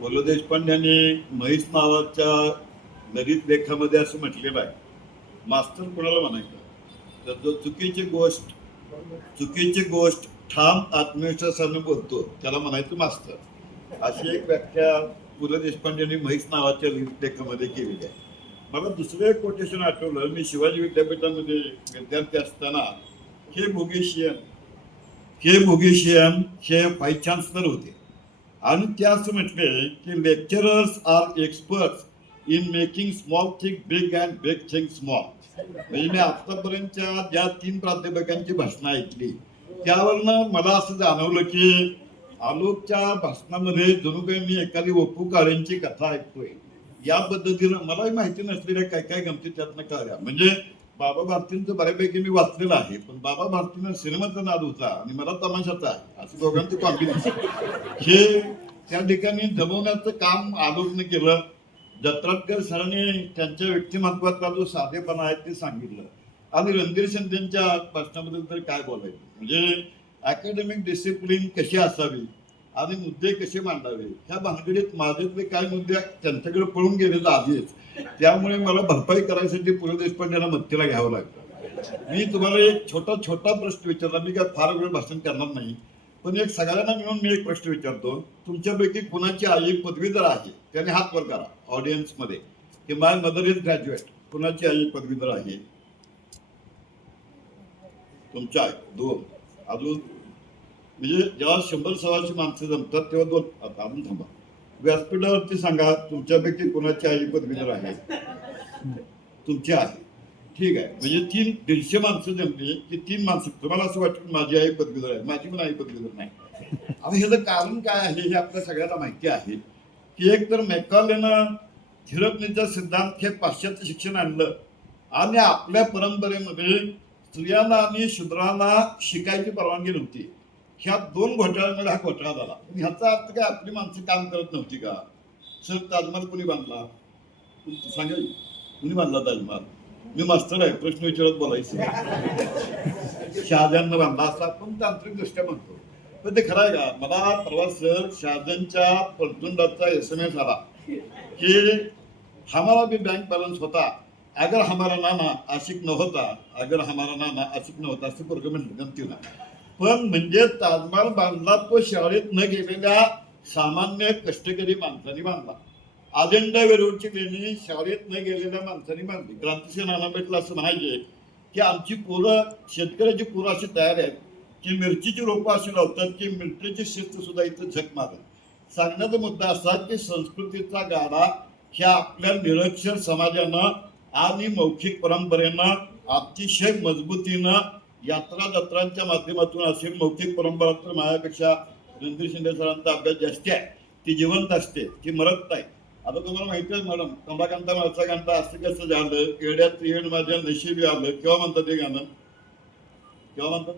पु ल देशपांड्यांनी म्हैस नावाच्या ललित लेखामध्ये असं म्हटलेलं आहे, मास्तर कोणाला म्हणायचं तर जो चुकीची गोष्ट ठाम आत्मविश्वासानं बोलतो त्याला म्हणायचं मास्तर. अशी एक व्याख्या पु ल देशपांड्यांनी म्हैस नावाच्या ललित लेखामध्ये केलेली आहे. मला दुसरं एक कोटेशन आठवलं. मी शिवाजी विद्यापीठामध्ये विद्यार्थी असताना के बोगेशियन हे व्हाईस चान्सलर होते आणि ते असं म्हटले की lecturers are expert in making small thing big and big thing small. म्हणजे मी आतापर्यंतच्या ज्या 3 प्राध्यापकांची भाषणं ऐकली त्यावरनं मला असं जाणवलं की आलोकच्या भाषणामध्ये जणू काही मी एखादी वपू काळेंची कथा ऐकतोय. या पद्धतीनं मलाही माहिती नसलेल्या काय काय गमती त्यातनं कळल्या. म्हणजे बाबा भारतींचं बऱ्यापैकी मी वाचलेलं आहे, पण बाबा भारतीनं सिनेमाचा नाद होता आणि मला तमाशाचा आहे, असं दोघांचं कॉम्बिनेशन हे त्या ठिकाणी जमवण्याचं काम आलोकनं केलं. दत्तात्रय सरांनी त्यांच्या व्यक्तिमत्वातला जो साधेपणा आहे ते सांगितलं. आणि रणधीर शिंदेच्या भाषणाबद्दल तर काय बोलायचं. म्हणजे अकॅडमिक डिसिप्लिन कशी असावी आणि मुद्दे कसे मांडावे ह्या भानगडीत माझ्यातले काय मुद्दे त्यांच्याकडे पळून गेलेले आधीच. त्यामुळे मला भरपाई करायसाठी पु ल देशपांड्यांना मदतीला घ्यावं लागतं. मी तुम्हाला एक छोटा प्रश्न विचारला. मी काय फार वेळ भाषण करणार नाही, पण एक सगळ्यांना मिळून मी एक प्रश्न विचारतो. तुमच्यापैकी कुणाची आई पदवीधर आहे त्याने हात वर करा ऑडियन्स मध्ये की माय मदर इज ग्रॅज्युएट. कुणाची आई पदवीधर आहे? तुमच्या आई. 2. अजून म्हणजे जेव्हा 100-125 माणसं जमतात तेव्हा 2. आता अजून थांबा. व्यासपीठावरती सांगा तुमच्यापैकी कोणाची आई पदवीधर आहे? तुमची आहे. ठीक आहे. म्हणजे 150 माणसं जमली की 3 माणसं. तुम्हाला असं वाटतं माझी आई पदवीधर आहे, माझी पण आई पदवीधर नाही. आता ह्याचं कारण काय आहे हे आपल्या सगळ्यांना माहिती आहे की एक तर मॅकॉलेनं थिरपनीचा सिद्धांत हे पाश्चात्य शिक्षण आणलं आणि आपल्या परंपरेमध्ये स्त्रियांना आणि शूद्रांना शिकायची परवानगी नव्हती. ह्या 2 घोटाळ्यामुळे हा घोटाळा झाला. ह्याचा अर्थ काय आपली माणसं काम करत नव्हती का? सर ताजमहाल कुणी बांधला सांगा. कुणी बांधला ताजमहाल? मी मास्तर आहे, प्रश्न विचारत बोलायचं. शहाजहाननं बांधला असं आपण तांत्रिक दृष्ट्या म्हणतो, पण ते खरं आहे का? मला प्रवास सर शहाजहानच्या पलटुंडाचा SMS आला की हमारा भी बैंक बॅलन्स होता अगर हमारा नाना आशिक न होता, अगर हमारा नाना आशिक न होता असं पोरगं म्हणलं गमतीला. पण म्हणजे ताजमहाल बांधला तो शाळेत न गेलेल्या सामान्य कष्टकरी माणसांनी बांधला. अजेंडा वेरूळची लेणी शाळेत न गेलेल्या माणसांनी बांधली. क्रांतिसिंह नानापेटला असं म्हणायचे की आमची पोरं, शेतकऱ्याची पोरं अशी तयार आहेत की मिरचीची रोपं अशी लावतात की मिलिटरीची शिस्त सुद्धा इथं झक मारत. सांगण्याचा मुद्दा असा की संस्कृतीचा गाडा ह्या आपल्या निरक्षर समाजानं आणि मौखिक परंपरेनं अतिशय मजबूतीनं यात्रा जत्रांच्या माध्यमातून असेल. मौखिक परंपरा तर माझ्यापेक्षा रणधीर शिंदे सरांचा अभ्यास जास्त आहे. ती जिवंत असते, ती मरत नाही. आता तुम्हाला माहिती आहे मॅडम, कमलाकांता माळचा गाणं असं कसं झालं, येड्यात येड माझ्या नशिबी आलं. केव्हा म्हणतात ते गाणं? केव्हा म्हणतात?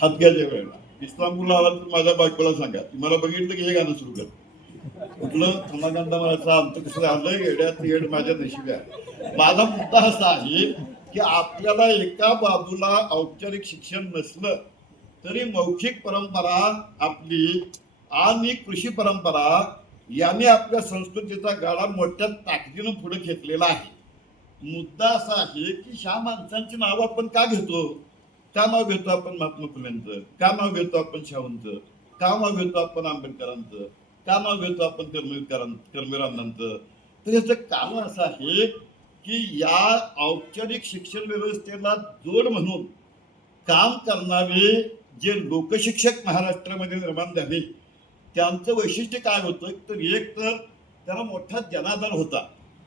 हातग्याच्या वेळेला. इस्लामपूरला आला तर माझ्या बायकोला सांगा, मला बघितलं की हे गाणं सुरू कर. कुठलं? कमलाकांता माळचा आमचं कसं झालं, येड्यात येड माझ्या नशिबी आलं. माझा मुद्दा असा आहे की आपल्याला एका बाजूला औपचारिक शिक्षण नसलं तरी मौखिक परंपरा आपली आणि कृषी परंपरा यांनी आपल्या संस्कृतीचा गाडा मोठ्या ताकदीनं पुढे घेतलेला आहे. मुद्दा असा आहे की ह्या माणसांची नावं आपण का घेतो? का नाव घेतो आपण महात्मा फुलेंचं? का नाव घेतो आपण शाहूंचं? का नाव घेतो आपण आंबेडकरांचं? का नाव घेतो आपण कर्मवीरांचं? तर याचं कारण असं आहे की या औपचारिक शिक्षण व्यवस्थेला जोड म्हणून काम करणारे जे लोकशिक्षक महाराष्ट्रामध्ये निर्माण झाले त्यांचं वैशिष्ट्य काय होतं तर एक तर त्याला मोठा जनाधार होता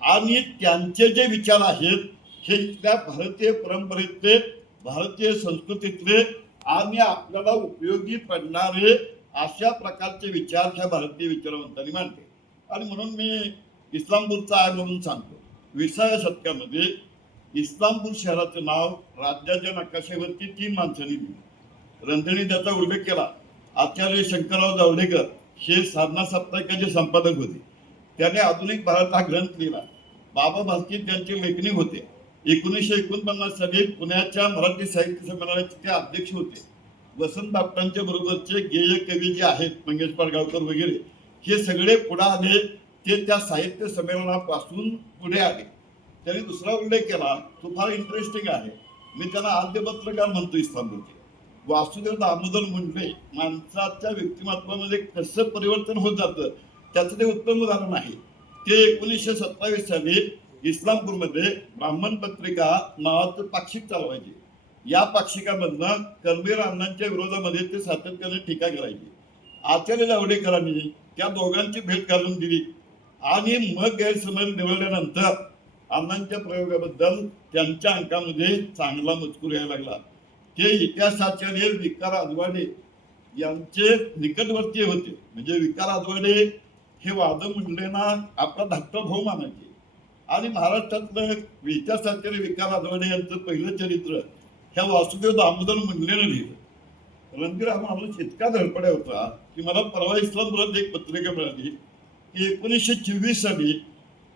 आणि त्यांचे जे विचार आहेत हे इथल्या भारतीय परंपरेतले, भारतीय संस्कृतीतले आणि आपल्याला उपयोगी पडणारे अशा प्रकारचे विचार ह्या भारतीय विचारवंतांनी मांडले. आणि म्हणून मी इस्लामपूरचा आहे म्हणून सांगतो. 20व्या शतकामध्ये इस्लामपूर शहराचं नाव राज्याच्या नकाशावरती 3 माणसांनी दिलं. रणधीरने त्याचा उल्लेख केला. आचार्य शंकरराव जावडेकर हे साधना साप्ताहिकाचे संपादक होते. त्याने आधुनिक भारत हा ग्रंथ लिहिला. बाबा भारती त्यांचे लेखनिक होते. 1949 साली पुण्याच्या मराठी साहित्य संमेलनाचे ते अध्यक्ष होते. वसंत बापटांच्या बरोबरचे गेय कवी जे आहेत मंगेश पाडगावकर वगैरे हे सगळे पुढे आले. ते त्या साहित्य संमेलनापासून पुढे आले. त्यांनी दुसरा उल्लेख केला तो फार इंटरेस्टिंग आहे. मी त्यांना आद्य पत्रकार म्हणतो इस्लामपूरचे. वासुदेव दामोदर मुंडे माणसाच्या व्यक्तिमत्वामध्ये कसं परिवर्तन होत जातं त्याचं ते उत्तम उदाहरण आहे. ते 1927 साली इस्लामपूरमध्ये ब्राह्मण पत्रिका नावाचं पाक्षिक चालवायचे. या पाक्षिकामधनं कर्मवीर अण्णांच्या विरोधामध्ये ते सातत्याने टीका करायचे. आचार्य जावडेकरांनी त्या दोघांची भेट घालून दिली आणि मग गैरसमज निवडल्यानंतर अण्णांच्या प्रयोगाबद्दल त्यांच्या अंकामध्ये चांगला मजकूर यायला लागला. ते इतिहासाचार्य विकार आदवाडे यांचे निकटवर्तीय होते. म्हणजे विकार आदवाडे हे वादम मुंडेंना आपला धाकटा भाऊ मानायचे. आणि महाराष्ट्रातलं इतिहासाचार्य विकार आदवाडे यांचं पहिलं चरित्र ह्या वासुदेव दामोदर मुंडेनं लिहिलं. रणधीर हा माणूस इतका धडपड्या होता की मला परवा इस्लामपुरात एक पत्रिका मिळाली की 1924 साली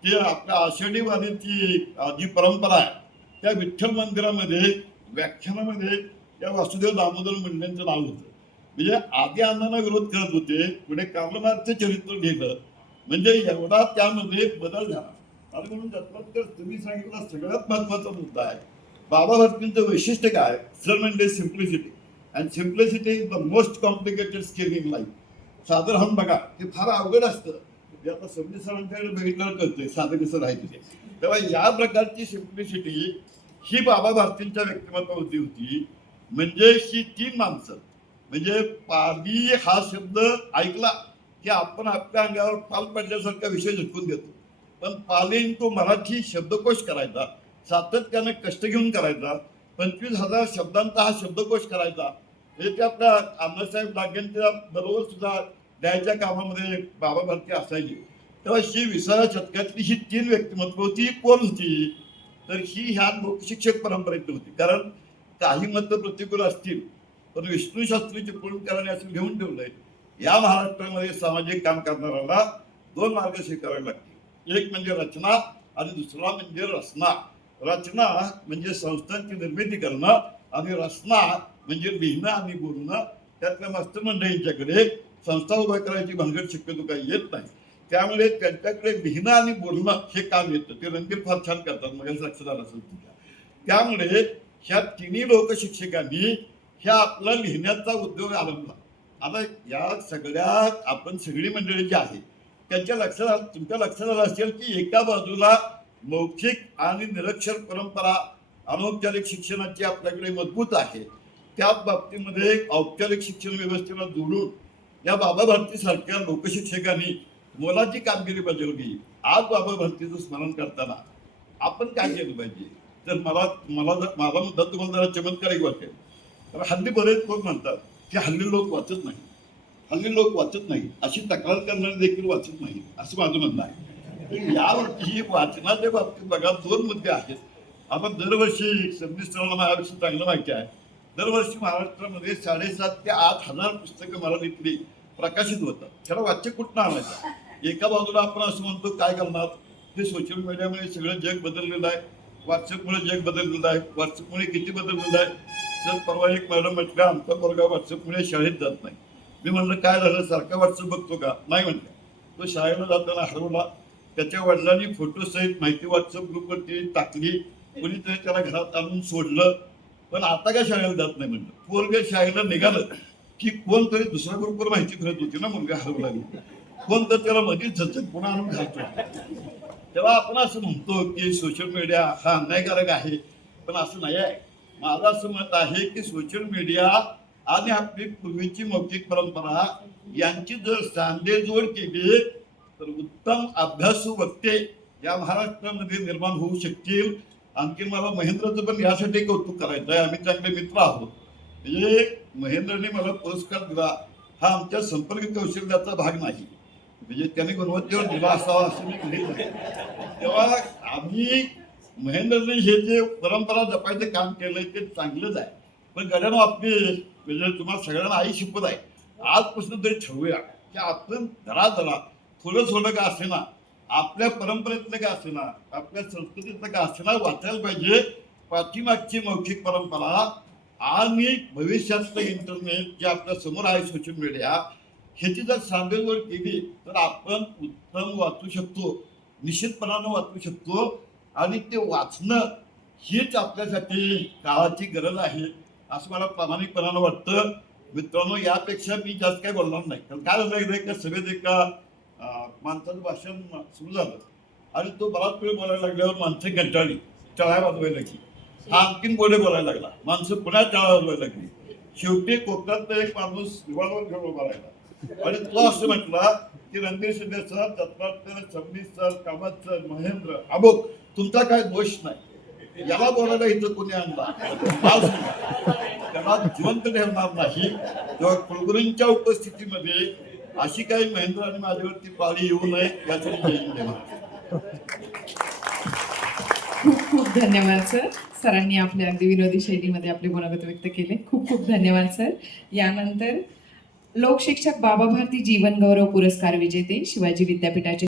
ते आपल्या आषाढी वारीची जी परंपरा आहे त्या विठ्ठल मंदिरामध्ये व्याख्यानामध्ये या वासुदेव दामोदर मुंडेंचं नाव होतं. म्हणजे आधी अण्णांना विरोध करत होते, पुढे कार्ल मार्क्सचं चरित्र लिहिलं. म्हणजे एवढा त्यामध्ये बदल झाला. आणि म्हणून दत्तात्रय तुम्ही सांगितला सगळ्यात महत्वाचा मुद्दा आहे. बाबा भारतींचं वैशिष्ट्य काय? सर म्हणजे simplicity. And simplicity is the most complicated skill in life. सादर होऊन बघा ते फार अवघड असतं. ते आता समजी सरांच्याकडे बघितल्यावर कळतंय साधं कसं राहायचं ते. तेव्हा या प्रकारची सिम्प्लिसिटी ही बाबा भारतींच्या व्यक्तिमत्वावरती होती. म्हणजे ही 3 माणसं. म्हणजे पाली हा शब्द ऐकला की आपण आपल्या अंगावर पाल पडल्यासारखा विषय झटकून देतो. पण पालीन तो मराठी शब्दकोश करायचा, सातत्याने कष्ट घेऊन करायचा. 25,000 शब्दांचा हा शब्दकोश करायचा. हे ते आपल्या अण्णासाहेब डागेंच्या बरोबर सुद्धा द्यायच्या कामामध्ये बाबा भारती असायची. तेव्हा ही 20व्या शतकातली ही 3 व्यक्तिमत्व होती. कोण होती? तर ही ह्या लोकशिक्षक परंपरेत होती. कारण काही मत प्रतिकूल असतील पण विष्णू शास्त्री चिपळूणकरांनी असं घेऊन ठेवलंय या महाराष्ट्रामध्ये सामाजिक काम करणाऱ्याला 2 मार्ग स्वीकारावे लागतील. एक म्हणजे रचना आणि दुसरा म्हणजे रचना. रचना म्हणजे संस्थांची निर्मिती करणं आणि रचना म्हणजे लिहिणं आणि बोलणं. त्यातल्या मास्तर मंडळींच्याकडे संस्था उभा करायची भानगड शक्यतो काही येत नाही. त्यामुळे त्यांच्याकडे लिहिणं आणि बोलणं हे काम येतं. ते रणधीर फार छान करतात. मग लक्षात आलं असेल तुमच्या. त्यामुळे ह्या 3 लोकशिक्षकांनी ह्या आपला लिहिण्याचा उद्योग आरंभला. आता या सगळ्या आपण सगळी मंडळी जी आहे त्यांच्या लक्षात तुमच्या लक्षात आलं असेल की एका बाजूला मौखिक आणि निरक्षर परंपरा अनौपचारिक शिक्षणाची आपल्याकडे मजबूत आहे. त्याच बाबतीमध्ये औपचारिक शिक्षण व्यवस्थेला जोडून या बाबा भारती सारख्या लोकशिक्षकांनी मोलाची कामगिरी बजावली. आज बाबा भारतीचं स्मरण करताना आपण काय केलं पाहिजे? तर माझा मुद्दा तुम्हाला जरा चमत्कारिक वाटेल. तर हल्ली बरेच लोक म्हणतात की हल्ली लोक वाचत नाही, हल्ली लोक वाचत नाही, अशी तक्रार करणारे देखील वाचत नाही असं माझं म्हणणं आहे. यावरती वाचनाच्या बाबतीत बघा 2 मुद्दे आहेत. आपण दरवर्षी 26 माझ्याविषयी चांगलं माहिती आहे. दरवर्षी महाराष्ट्रामध्ये 7,500 ते 8,000 पुस्तकं मराठीतली प्रकाशित होतात. त्याला वाच्य कुठं आणायचं? एका बाजूला आपण असं म्हणतो काय करणार, हे सोशल मीडियामुळे सगळं जग बदललेलं आहे. व्हॉट्सअपमुळे जग बदललेलं आहे. व्हॉट्सअपमुळे किती बदललेलं आहे. जर परवा एक मॅडम म्हटलं आमचा पोरगा व्हॉट्सअपमुळे शाळेत जात नाही. मी म्हणलं काय झालं, सारखा व्हॉट्सअप बघतो का? नाही म्हटलं. तो शाळेला जाताना हरवला. त्याच्या वडिलांनी फोटोसहित माहिती व्हॉट्सअप ग्रुपवरती टाकली. कोणीतरी त्याला घरात आणून सोडलं. पण आता काय शाळेला जात नाही म्हणलं. पोरग शाळेला निघालं की कोणतरी दुसऱ्या ग्रुपवर माहिती फिरत होती ना मुलगा हरवला. कोण तर त्याला मध्येच झटझट पुन्हा आणून घालतो. तेव्हा आपण असं म्हणतो की सोशल मीडिया हा अन्यायकारक आहे, पण असं नाही आहे. माझं असं मत आहे की सोशल मीडिया आणि आपली पूर्वीची मौखिक परंपरा यांची जर सांधेजोड केली तर उत्तम अभ्यासू वक्ते या महाराष्ट्रामध्ये निर्माण होऊ शकतील. आणखी मला महेंद्रचं पण यासाठी कौतुक करायचं आहे. आम्ही चांगले मित्र आहोत. म्हणजे महेंद्रने मला पुरस्कार दिला हा आमच्या संपर्क कौशल्याचा भाग नाही. म्हणजे त्याने गुणवत्तेवर दिला असावा असं मी कधीच नाही. तेव्हा आम्ही महेंद्रने हे जे परंपरा जपायचं काम केलंय ते चांगलंच आहे. पण गड्यानं आपली म्हणजे तुम्हाला सगळ्यांना आई शिकवत आहे. आजपासून तरी ठरवूया की आपण धरा थोडं का असेना आपल्या परंपरेतलं का असेना आपल्या संस्कृतीतलं का असेना वाचायला पाहिजे. पाठीमागची मौखिक परंपरा आणि भविष्यातलं इंटरनेट जे आपल्या समोर आहे सोशल मीडिया ह्याची जर सांगडवर केली तर आपण उत्तम वाचू शकतो, निश्चितपणानं वाचू शकतो. आणि ते वाचणं हीच आपल्यासाठी काळाची गरज आहे असं मला प्रामाणिकपणानं वाटतं. मित्रांनो, यापेक्षा मी जास्त काही बोलणार नाही. कारण काय झालं, एकदा एका सभेत एका माणसाचं भाषण सुरू झालं आणि तो बराच वेळ बोलायला लागल्यावर माणसं कंटाळली, टाळ्या वाजवायला लागली. हा आणखीन पुढे बोलायला लागला, माणसं पुन्हा टाळ्या वाजवायला लागली. शेवटी कोकणातला एक माणूस रिव्हॉल्वर घेऊन उभा राहिला आणि तो असं म्हटला की Ranbir Shinde sir, Dattatray Sabnis sir, Kamat sir, Mahendra Abok, तुमचा काय दोष नाही. याला बोलायला इथं कोणी आणला नाव सांगा, त्याला जिवंत ठेवणार नाही. तेव्हा कुलगुरूंच्या उपस्थितीमध्ये अशी काही महेंद्र आणि माझ्यावरती पाळी येऊ नये यासाठी खूप खूप धन्यवाद सर. सरांनी आपल्या अगदी विनोदी शैलीमध्ये आपले मनोगत व्यक्त केले. खूप खूप धन्यवाद सर. यानंतर लोकशिक्षक बाबा भारती जीवन गौरव पुरस्कार विजेते शिवाजी विद्यापीठाचे